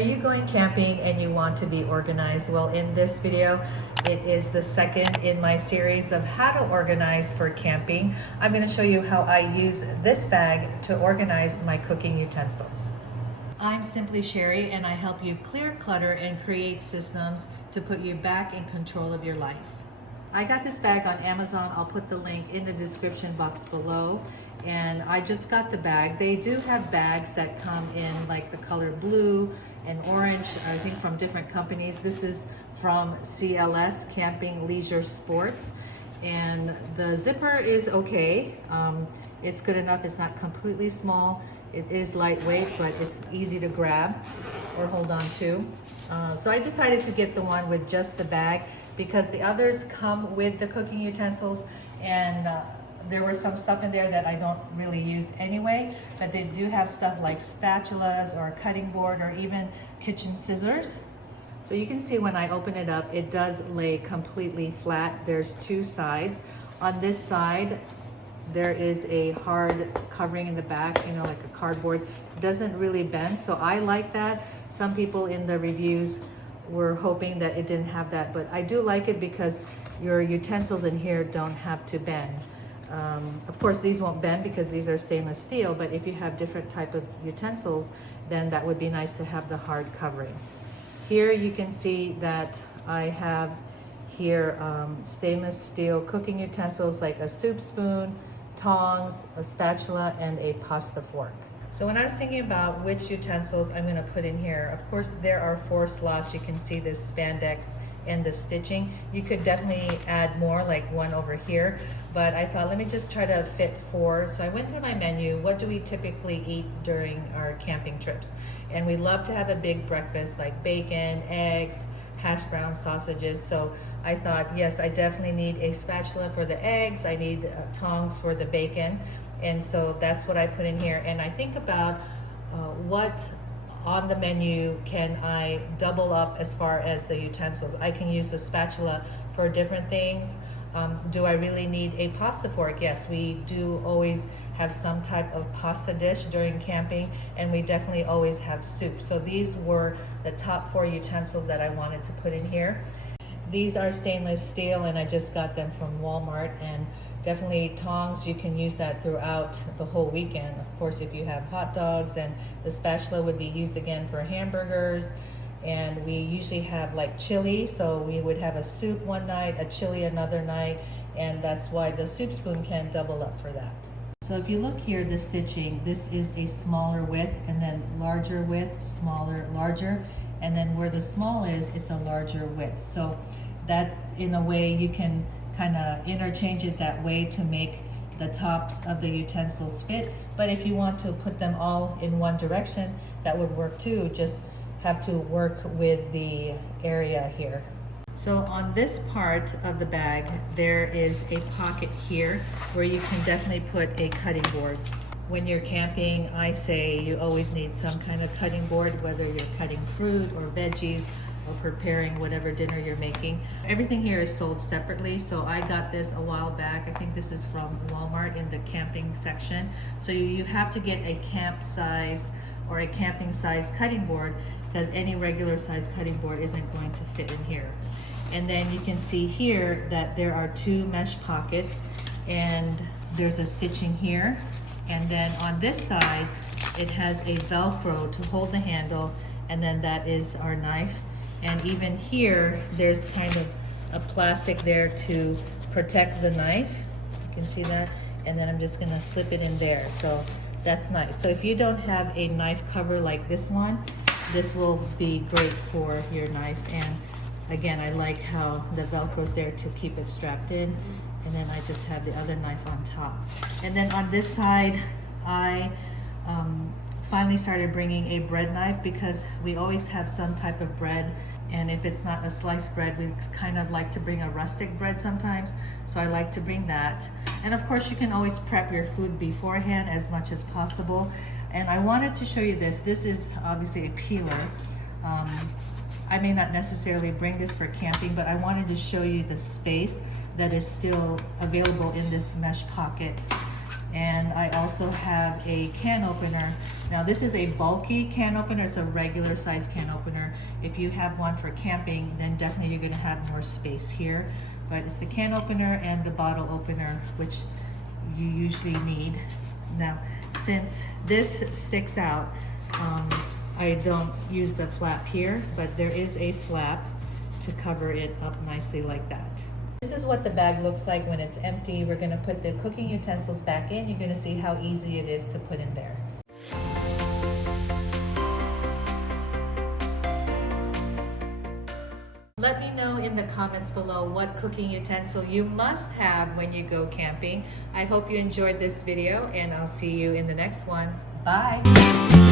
Are you going camping and you want to be organized? Well, in this video, it is the second in my series of how to organize for camping. I'm going to show you how I use this bag to organize my cooking utensils. I'm Simply Sherry, and I help you clear clutter and create systems to put you back in control of your life. I got this bag on Amazon. I'll put the link in the description box below. And I just got the bag. They do have bags that come in like the color blue and orange, I think from different companies. This is from CLS, Camping Leisure Sports. And the zipper is okay. It's good enough. It's not completely small. It is lightweight, but it's easy to grab or hold on to. So I decided to get the one with just the bag because the others come with the cooking utensils, and there was some stuff in there that I don't really use anyway, but they do have stuff like spatulas or a cutting board or even kitchen scissors. So you can see when I open it up, it does lay completely flat. There's two sides. On this side, there is a hard covering in the back, you know, like a cardboard. It doesn't really bend, so I like that. Some people in the reviews were hoping that it didn't have that, but I do like it because your utensils in here don't have to bend. Of course, these won't bend because these are stainless steel, but if you have different type of utensils, then that would be nice to have the hard covering. Here you can see that I have here stainless steel cooking utensils like a soup spoon, tongs, a spatula, and a pasta fork. So when I was thinking about which utensils I'm going to put in here, of course there are 4 slots. You can see this spandex and the stitching. You could definitely add more, like one over here, but I thought let me just try to fit 4. So I went through my menu. What do we typically eat during our camping trips? And we love to have a big breakfast like bacon, eggs, hash browns, sausages. So I thought, yes, I definitely need a spatula for the eggs. I need tongs for the bacon. And so that's what I put in here. And I think about what on the menu can I double up as far as the utensils. I can use the spatula for different things. Do I really need a pasta fork? Yes, we do always have some type of pasta dish during camping, and we definitely always have soup. So these were the top 4 utensils that I wanted to put in here. These are stainless steel, and I just got them from Walmart, and definitely tongs, you can use that throughout the whole weekend. Of course, if you have hot dogs, and the spatula would be used again for hamburgers. And we usually have like chili, so we would have a soup one night, a chili another night, and that's why the soup spoon can double up for that. So if you look here, the stitching, this is a smaller width, and then larger width, smaller, larger, and then where the small is, it's a larger width. So that, in a way, you can kind of interchange it that way to make the tops of the utensils fit. But if you want to put them all in one direction, that would work too. Just have to work with the area here. So on this part of the bag, there is a pocket here where you can definitely put a cutting board. When you're camping, I say you always need some kind of cutting board, whether you're cutting fruit or veggies or preparing whatever dinner you're making. Everything here is sold separately, so I got this a while back. I think this is from Walmart in the camping section. So you have to get a camp size or a camping size cutting board, because any regular size cutting board isn't going to fit in here. And then you can see here that there are 2 mesh pockets, and there's a stitching here. And then on this side, it has a Velcro to hold the handle, and then that is our knife. And even here, there's kind of a plastic there to protect the knife. You can see that. And then I'm just gonna slip it in there. So that's nice. So if you don't have a knife cover like this one, this will be great for your knife. And again, I like how the Velcro's there to keep it strapped in. And then I just have the other knife on top. And then on this side, I finally started bringing a bread knife because we always have some type of bread, and if it's not a sliced bread, we kind of like to bring a rustic bread sometimes, so I like to bring that. And of course, you can always prep your food beforehand as much as possible. And I wanted to show you this. This is obviously a peeler. I may not necessarily bring this for camping, but I wanted to show you the space that is still available in this mesh pocket. And I also have a can opener. Now this is a bulky can opener. It's a regular size can opener. If you have one for camping, then definitely you're gonna have more space here. But it's the can opener and the bottle opener, which you usually need. Now, since this sticks out, I don't use the flap here, but there is a flap to cover it up nicely like that. This is what the bag looks like when it's empty. We're gonna put the cooking utensils back in. You're gonna see how easy it is to put in there. Let me know in the comments below what cooking utensil you must have when you go camping. I hope you enjoyed this video, and I'll see you in the next one. Bye.